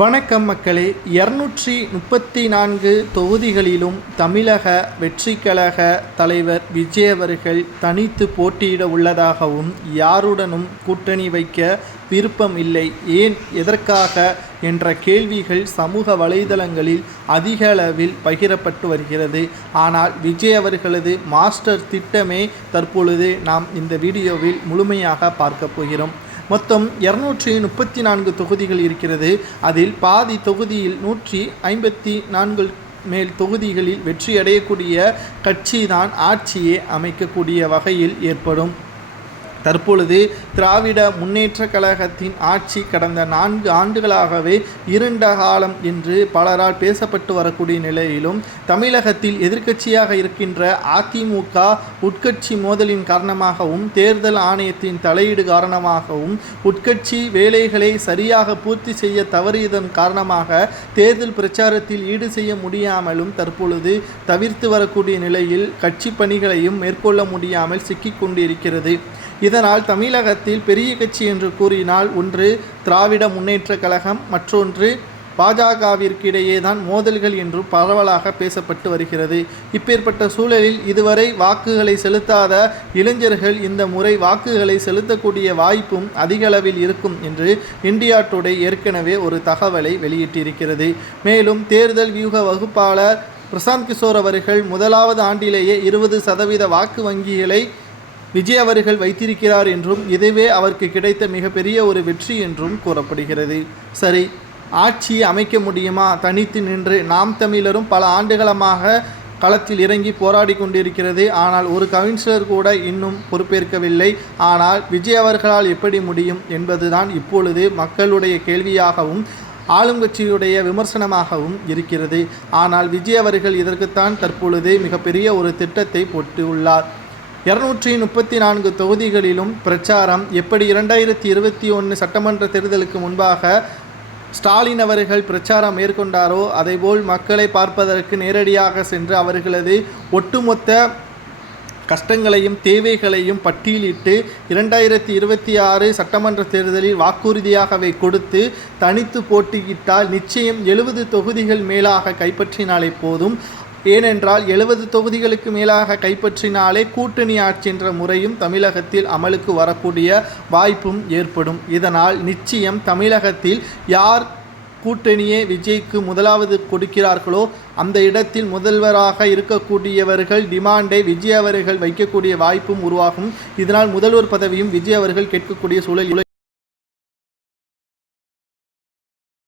வணக்கம் மக்களே. 234 தொகுதிகளிலும் தமிழக வெற்றிக்கழக தலைவர் விஜய் அவர்கள் தனித்து போட்டியிட உள்ளதாகவும், யாருடனும் கூட்டணி வைக்க விருப்பம் இல்லை, ஏன், எதற்காக என்ற கேள்விகள் சமூக வலைதளங்களில் அதிக அளவில் பகிரப்பட்டு வருகிறது. ஆனால் விஜய் அவர்களது மாஸ்டர் திட்டமே தற்பொழுது நாம் இந்த வீடியோவில் முழுமையாக பார்க்க போகிறோம். மொத்தம் 234 தொகுதிகள் இருக்கிறது. அதில் பாதி தொகுதியில் 154 மேல் தொகுதிகளில் வெற்றியடையக்கூடிய கட்சிதான் ஆட்சியை அமைக்கக்கூடிய வகையில் ஏற்படும். தற்பொழுது திராவிட முன்னேற்ற கழகத்தின் ஆட்சி கடந்த 4 ஆண்டுகளாகவே இருண்ட காலம் என்று பலரால் பேசப்பட்டு வரக்கூடிய நிலையிலும், தமிழகத்தில் எதிர்க்கட்சியாக இருக்கின்ற அதிமுக உட்கட்சி மோதலின் காரணமாகவும், தேர்தல் ஆணையத்தின் தலையீடு காரணமாகவும், உட்கட்சி வேலைகளை சரியாக பூர்த்தி செய்ய தவறியதன் காரணமாக தேர்தல் பிரச்சாரத்தில் ஈடு செய்ய முடியாமலும் தற்பொழுது தவிர்த்து வரக்கூடிய நிலையில் கட்சி பணிகளையும் மேற்கொள்ள முடியாமல் சிக்கிக் கொண்டிருக்கிறது. இதனால் தமிழகத்தில் பெரிய கட்சி என்று கூறினால் ஒன்று திராவிட முன்னேற்ற கழகம், மற்றொன்று பாஜகவிற்கிடையே தான் மோதல்கள் என்று பரவலாக பேசப்பட்டு வருகிறது. இப்பேற்பட்ட சூழலில் இதுவரை வாக்குகளை செலுத்தாத இளைஞர்கள் இந்த முறை வாக்குகளை செலுத்தக்கூடிய வாய்ப்பும் அதிக அளவில் இருக்கும் என்று இந்தியா டுடே ஏற்கனவே ஒரு தகவலை வெளியிட்டிருக்கிறது. மேலும் தேர்தல் வியூக வகுப்பாளர் பிரசாந்த் கிஷோர் அவர்கள் முதலாவது ஆண்டிலேயே 20% வாக்கு வங்கிகளை விஜய் அவர்கள் வைத்திருக்கிறார் என்றும், இதுவே அவருக்கு கிடைத்த மிகப்பெரிய ஒரு வெற்றி என்றும் கூறப்படுகிறது. சரி, ஆட்சியை அமைக்க முடியுமா? தனித்து நின்று நாம் தமிழரும் பல ஆண்டுகளமாக களத்தில் இறங்கி போராடி கொண்டிருக்கிறது. ஆனால் ஒரு கவுன்சிலர் கூட இன்னும் பொறுப்பேற்கவில்லை. ஆனால் விஜய் அவர்களால் எப்படி முடியும் என்பதுதான் இப்பொழுது மக்களுடைய கேள்வியாகவும் ஆளுங்கட்சியுடைய விமர்சனமாகவும் இருக்கிறது. ஆனால் விஜய் அவர்கள் இதற்குத்தான் தற்பொழுது மிகப்பெரிய ஒரு திட்டத்தை போட்டுள்ளார். 234 தொகுதிகளிலும் பிரச்சாரம் எப்படி 2021 சட்டமன்ற தேர்தலுக்கு முன்பாக ஸ்டாலின் அவர்கள் பிரச்சாரம் மேற்கொண்டாரோ, அதேபோல் மக்களை பார்ப்பதற்கு நேரடியாக சென்று அவர்களது ஒட்டுமொத்த கஷ்டங்களையும் தேவைகளையும் பட்டியலிட்டு 2026 சட்டமன்ற தேர்தலில் வாக்குறுதியாகவே கொடுத்து தனித்து போட்டியிட்டால் நிச்சயம் 70 தொகுதிகள் மேலாக கைப்பற்றினாலே போதும். ஏனென்றால் 70 தொகுதிகளுக்கு மேலாக கைப்பற்றினாலே கூட்டணி ஆட்சி என்ற முறையும் தமிழகத்தில் அமலுக்கு வரக்கூடிய வாய்ப்பும் ஏற்படும். இதனால் நிச்சயம் தமிழகத்தில் யார் கூட்டணியே விஜய்க்கு முதலாவது கொடுக்கிறார்களோ அந்த இடத்தில் முதல்வராக இருக்கக்கூடியவர்கள் டிமாண்டை விஜய் அவர்கள் வைக்கக்கூடிய வாய்ப்பும் உருவாகும். இதனால் முதல்வர் பதவியும் விஜய் அவர்கள் கேட்கக்கூடிய சூழல்